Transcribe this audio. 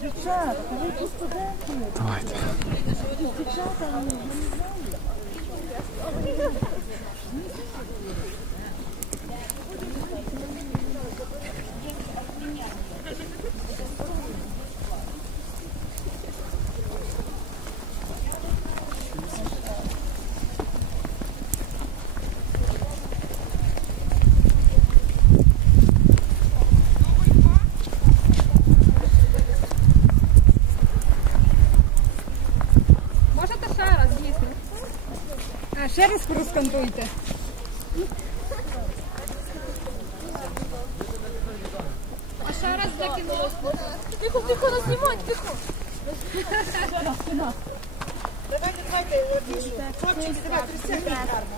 Дівчата, ви тут студенти. Давайте. Дівчата, ну, не знаю. Ще раз розкантуйте. А ще раз для кіно. Тихо, тихо, не знімай, тихо. Давайте, давайте, хлопчики, давайте, присядьте гарно.